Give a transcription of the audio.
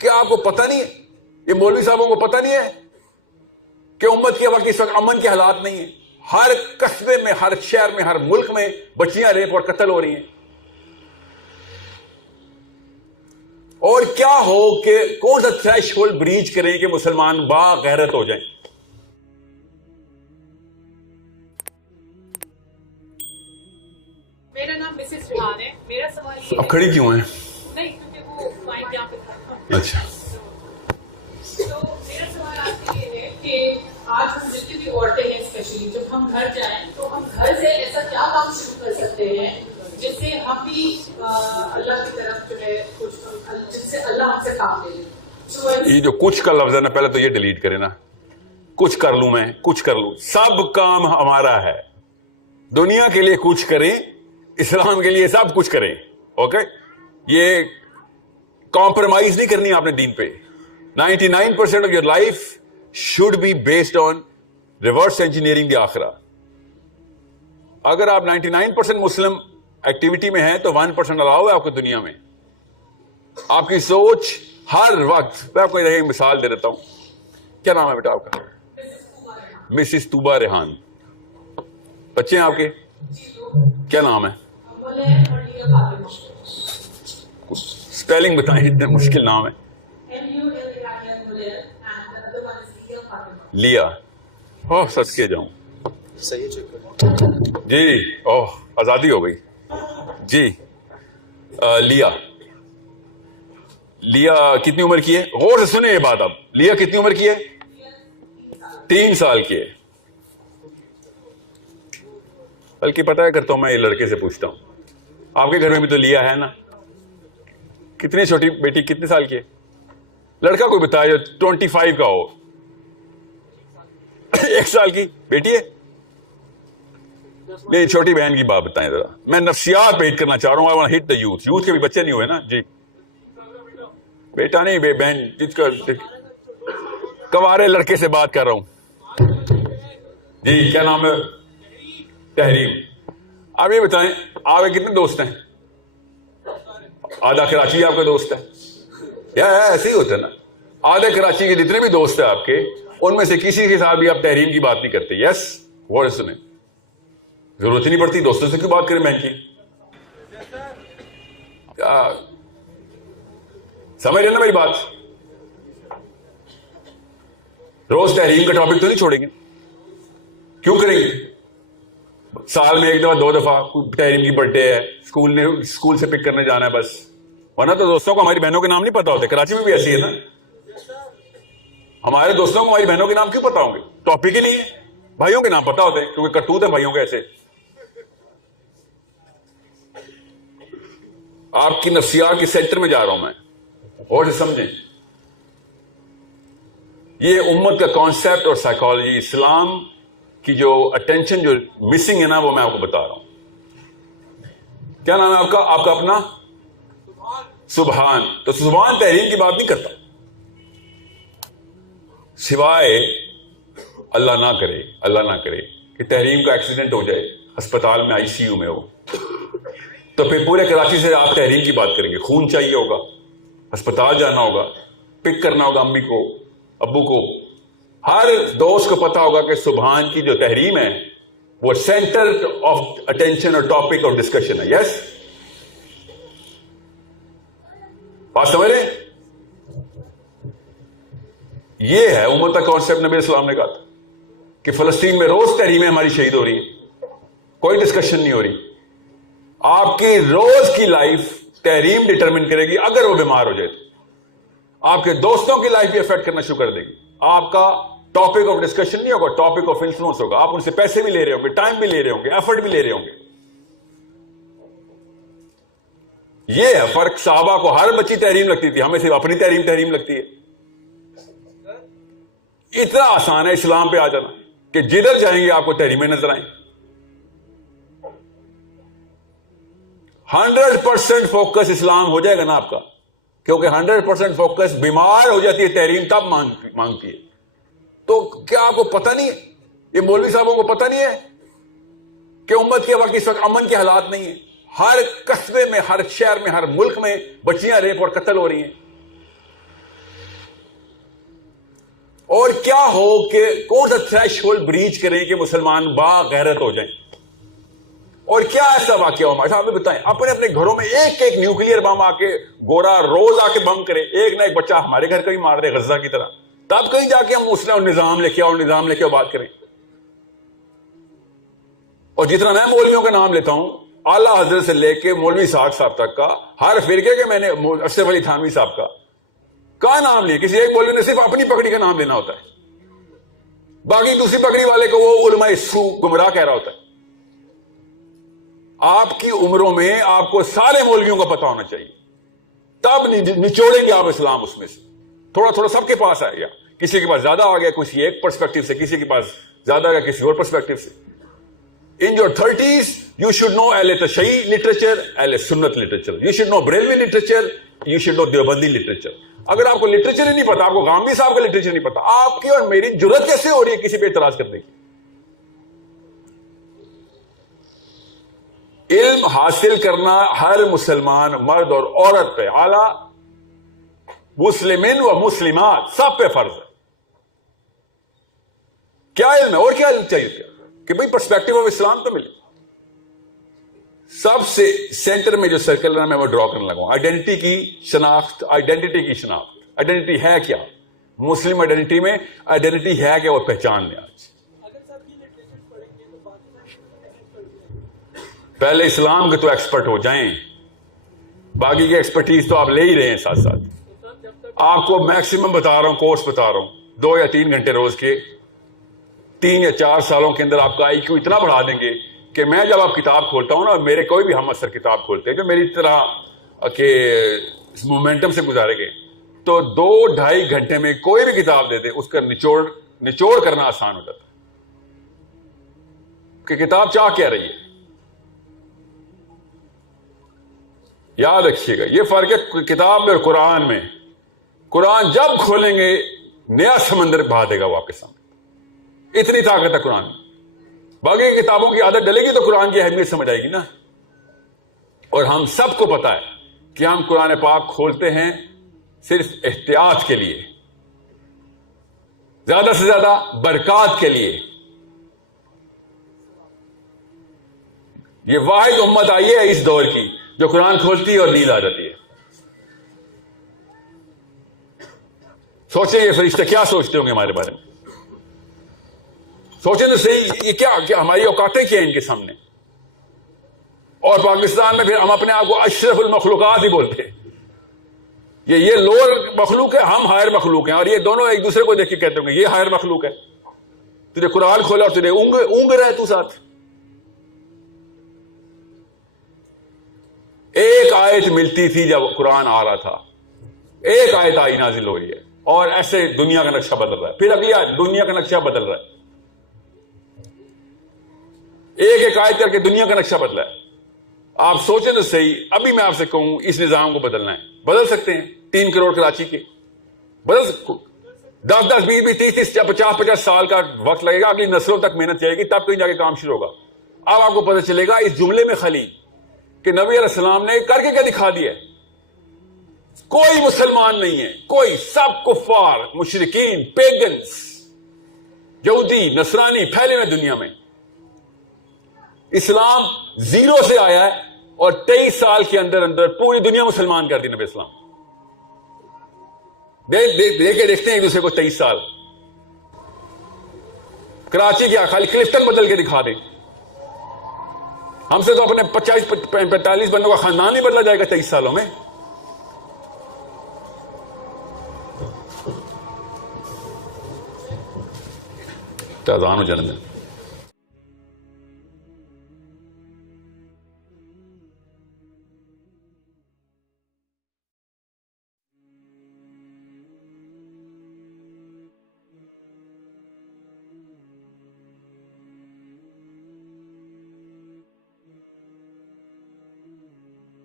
کیا آپ کو پتہ نہیں ہے, یہ مولوی صاحبوں کو پتہ نہیں ہے کہ امت کے وقت اس وقت امن کے حالات نہیں ہیں؟ ہر قصبے میں, ہر شہر میں, ہر ملک میں بچیاں ریپ اور قتل ہو رہی ہیں. اور کیا ہو کہ کون سا تھریش ہولڈ بریچ کریں کہ مسلمان باغیرت ہو جائیں؟ میرا نام مسز ریحان ہے. میرا سوال یہ اب کھڑی کیوں ہیں؟ نہیں, کیونکہ وہ پوائنٹ یہاں پہ تھا. اچھا, تو میرا سوال آپ سے یہ ہے کہ آج ہم جتنی بھی عورتیں ہیں, اسپیشلی جب ہم گھر جائیں تو ہم گھر سے ایسا کیا کام شروع کر سکتے ہیں جس سے ہم بھی اللہ کی طرف جو ہے جس سے اللہ ہم سے کام لے لے. یہ جو کچھ کا لفظ ہے نا, پہلے تو یہ ڈیلیٹ کرے نا. کچھ کر لوں میں, کچھ کر لوں, سب کام ہمارا ہے. دنیا کے لیے کچھ کریں, اسلام کے لیے سب کچھ کریں. اوکے, یہ کمپرومائز نہیں کرنی آپ نے دین پہ. 99% of your life should be based on reverse engineering the آخرہ. اگر آپ 99% مسلم ایکٹیویٹی میں ہیں تو 1% الاؤ ہے آپ کو دنیا میں. آپ کی سوچ ہر وقت, میں آپ کو ایک مثال دے دیتا ہوں. کیا نام ہے بیٹا آپ کا؟ مسز طوبہ ریحان. بچے ہیں آپ کے؟ کیا نام ہے؟ اسپیلنگ بتائیں, اتنے مشکل نام ہے. لیا. اوہ سچ کے جاؤں, صحیح چیک جی, اوہ آزادی ہو گئی جی. لیا, لیا کتنی عمر کی ہے؟ غور سے سنیں یہ بات. اب لیا کتنی عمر کی ہے؟ 3 سال کی ہے. بلکہ پتہ ہے کرتا ہوں میں, یہ لڑکے سے پوچھتا ہوں, آپ کے گھر میں بھی تو لیا ہے نا. کتنی چھوٹی بیٹی کتنے سال کی ہے؟ لڑکا کوئی بتایا جو 25 کا ہو. 1 سال کی بیٹی ہے؟ نہیں, چھوٹی بہن کی بات بتائیں ذرا. میں نفسیات پہ ہٹ کرنا چاہ رہا ہوں. I want to hit the youth. Youth کے بھی بچے نہیں ہوئے نا جی. بیٹا نہیں, بہن, جس کا کوارے لڑکے سے بات کر رہا ہوں جی. کیا نام ہے؟ تحریم. آپ یہ بتائیں, آپ کے کتنے دوست ہیں؟ آدھا کراچی آپ کا دوست ہے یا ایسے ہی ہوتا ہے نا. آدھے کراچی کے جتنے بھی دوست ہیں آپ کے, ان میں سے کسی کے ساتھ بھی آپ تحریم کی بات نہیں کرتے. یس, غور سے سنیں, ضرورت ہی نہیں پڑتی. دوستوں سے کیوں بات کریں بہن کی؟ کیا سمجھ رہے نا میری بات؟ روز تحریم کا ٹاپک تو نہیں چھوڑیں گے. کیوں کریں گے؟ سال میں 1 دفعہ 2 دفعہ تحریم کی برتھ ڈے ہے, اسکول سے پک کرنے جانا ہے بس. ورنہ تو دوستوں کو ہماری بہنوں کے نام نہیں پتا ہوتے. کراچی میں بھی ایسی ہے نا. ہمارے دوستوں کو ہماری بہنوں کے نام کیوں پتا ہوں گے؟ ٹاپک ہی نہیں ہے. بھائیوں کے نام پتا ہوتے ہیں کیونکہ کرتوت ہیں بھائیوں کے ایسے. آپ کی نفسیات کے سینٹر میں جا رہا ہوں میں, اور سمجھیں. یہ امت کا کانسیپٹ اور سائیکالوجی, اسلام کی جو اٹینشن جو مسنگ ہے نا, وہ میں آپ کو بتا رہا ہوں. کیا نام ہے آپ کا؟ آپ کا اپنا سبحان. تو سبحان تحریم کی بات نہیں کرتا, سوائے اللہ نہ کرے, اللہ نہ کرے کہ تحریم کا ایکسیڈنٹ ہو جائے, ہسپتال میں ICU میں ہو, تو پھر پورے کراچی سے آپ تحریم کی بات کریں گے. خون چاہیے ہوگا, ہسپتال جانا ہوگا, پک کرنا ہوگا امی کو, ابو کو. ہر دوست کو پتا ہوگا کہ سبحان کی جو تحریم ہے وہ سینٹر آف اٹینشن اور ٹاپک آف ڈسکشن ہے. یس, بات سمجھ رہے ہیں؟ یہ ہے امت کا کانسیپٹ. نبی اسلام نے کہا تھا کہ فلسطین میں روز تحریمیں ہماری شہید ہو رہی ہے, کوئی ڈسکشن نہیں ہو رہی. آپ کی روز کی لائف تحریم ڈٹرمن کرے گی. اگر وہ بیمار ہو جائے تو آپ کے دوستوں کی لائف بھی افیکٹ کرنا شروع کر دے گی. آپ کا ٹاپک آف ڈسکشن نہیں ہوگا, ٹاپک آف انفلوئنس ہوگا. آپ ان سے پیسے بھی لے رہے ہوں گے, ٹائم بھی لے رہے ہوں گے, ایفرٹ بھی لے رہے ہوں گے. یہ ہے فرق. صحابہ کو ہر بچی تحریم لگتی تھی, ہمیں صرف اپنی تحریم لگتی ہے. اتنا آسان ہے اسلام پہ آ جانا کہ جدھر جائیں گے آپ کو تحریمیں نظر آئیں. 100% فوکس اسلام ہو جائے گا نا آپ کا, کیونکہ 100% فوکس بیمار ہو جاتی ہے تحریم تب مانگتی ہے. تو کیا آپ کو پتہ نہیں ہے, یہ مولوی صاحبوں کو پتہ نہیں ہے کہ امت کے وقت اس وقت امن کے حالات نہیں ہیں؟ ہر قصبے میں, ہر شہر میں, ہر ملک میں بچیاں ریپ اور قتل ہو رہی ہیں. اور کیا ہو کہ کون سا تھریش ہولڈ بریچ کریں کہ مسلمان باغیرت ہو جائیں, اور کیا ایسا واقعہ ہو. آپ بتائیں, اپنے اپنے گھروں میں ایک ایک نیوکلیئر بم آ کے گورا روز آ کے بم کرے, ایک نہ ایک بچہ ہمارے گھر کا ہی مار دے غزہ کی طرح, تب کہیں جا کے ہم مسئلہ اور نظام لے کے آؤ, نظام لے کے بات کریں. اور جتنا میں مولویوں کا نام لیتا ہوں, اعلیٰ حضرت سے لے کے مولوی ساکھ صاحب تک کا, ہر فرقے کے میں نے اشرف علی تھانوی صاحب کا نام لیا. کسی ایک مولوی نے صرف اپنی پگڑی کا نام لینا ہوتا ہے, باقی دوسری پگڑی والے کو وہ علماء سو گمراہ کہہ رہا ہوتا ہے. آپ کی عمروں میں آپ کو سارے مولویوں کا پتہ ہونا چاہیے, تب نچوڑیں گے آپ اسلام اس میں سے. تھوڑا تھوڑا سب کے پاس آئے گا, کسی کے پاس زیادہ آ گیا کسی ایک پرسپیکٹو سے, کسی کے پاس زیادہ آ گیا کسی اور پرسپیکٹو سے. In your 30s, you should know Ahl Tashayyi literature, Ahl Sunnat literature. You should know Brelvi literature, you should know Deobandi literature. اگر آپ کو لٹریچر ہی نہیں پتا, آپ کو غامدی صاحب کا لٹریچر نہیں پتا, آپ کی اور میری جرأت کیسے ہو رہی ہے کسی پہ اعتراض کرنے کی؟ علم حاصل کرنا ہر مسلمان مرد اور عورت پہ, اعلیٰ مسلمین و مسلمات سب پہ فرض ہے. کیا علم ہے اور کیا علم چاہیے کہ بھئی پرسپیکٹو آف اسلام تو ملے. سب سے سینٹر میں جو سرکل ہے میں وہ ڈرا کرنے لگا ہوں, آئیڈینٹی کی شناخت. آئیڈینٹی کی شناخت, آئیڈینٹی ہے کیا؟ مسلم آئیڈینٹی میں آئیڈینٹی ہے کیا, وہ پہچان لیں. آج پہلے اسلام کے تو ایکسپرٹ ہو جائیں, باقی کی ایکسپرٹیز تو آپ لے ہی رہے ہیں ساتھ ساتھ. آپ کو میکسیمم بتا رہا ہوں, کورس بتا رہا ہوں, 2 یا 3 گھنٹے روز کے 3 یا 4 سالوں کے اندر آپ کا آئی کیو اتنا بڑھا دیں گے کہ میں جب آپ کتاب کھولتا ہوں نا, میرے کوئی بھی ہم اثر کتاب کھولتے ہیں جو میری طرح کہ اس مومنٹم سے گزارے گئے, تو 2-2.5 گھنٹے میں کوئی بھی کتاب دے دے, اس کا نچوڑ کرنا آسان ہو جاتا ہے کہ کتاب چاہ کیا رہی ہے. یاد رکھیے گا, یہ فرق ہے کتاب میں اور قرآن میں. قرآن جب کھولیں گے نیا سمندر بہا دے گا وہ آپ کے سامنے, اتنی طاقت ہے قرآن میں. باقی کتابوں کی عادت ڈلے گی تو قرآن کی اہمیت سمجھ آئے گی نا. اور ہم سب کو پتا ہے کہ ہم قرآن پاک کھولتے ہیں صرف احتیاط کے لیے, زیادہ سے زیادہ برکات کے لیے. یہ واحد امت آئی ہے اس دور کی جو قرآن کھولتی ہے اور نیند آ جاتی ہے. سوچیں یہ فرشتے کیا سوچتے ہوں گے ہمارے بارے میں, سوچیں تو صحیح, یہ کیا ہماری اوقاتیں کیا ان کے سامنے. اور پاکستان میں پھر ہم اپنے آپ کو اشرف المخلوقات ہی بولتے ہیں. یہ لوور مخلوق ہے, ہم ہائر مخلوق ہیں, اور یہ دونوں ایک دوسرے کو دیکھ کے کہتے ہوں گے یہ ہائر مخلوق ہے. تجھے قرآن کھولا اور تجھے اونگ رہا ہے تو ساتھ. ایک آیت ملتی تھی جب قرآن آ رہا تھا, ایک آیت آئی نازل ہو رہی ہے, اور ایسے دنیا کا نقشہ بدل رہا ہے. پھر اگلی آیت, دنیا کا نقشہ بدل رہا ہے. ایک آیت کر کے دنیا کا نقشہ بدلا ہے. آپ سوچیں تو صحیح, ابھی میں آپ سے کہوں اس نظام کو بدلنا ہے, بدل سکتے ہیں. 3 کروڑ کراچی کے بدل سکتے, 10-10, 20-20, 30-30, 50-50 سال کا وقت لگے گا, اگلی نسلوں تک محنت جائے گی, تب کہیں جا کے کام شروع ہوگا. اب آپ کو پتہ چلے گا اس جملے میں خالی کہ نبی علیہ السلام نے کر کے کیا دکھا دیا. کوئی مسلمان نہیں ہے, کوئی, سب کفار, مشرکین, پیگنز, یہودی, نصرانی پھیلے ہوئے دنیا میں. اسلام 0 سے آیا ہے اور 23 سال کے اندر پوری دنیا مسلمان کر دی نبی اسلام. دیکھتے ہیں ایک دوسرے کو 23 سال. کراچی کیا خالی کلفٹن بدل کے دکھا دیں. ہم سے تو اپنے 45 بندوں کا خاندان ہی بدلا جائے گا 23 سالوں میں. اذان ہو جانے دیں.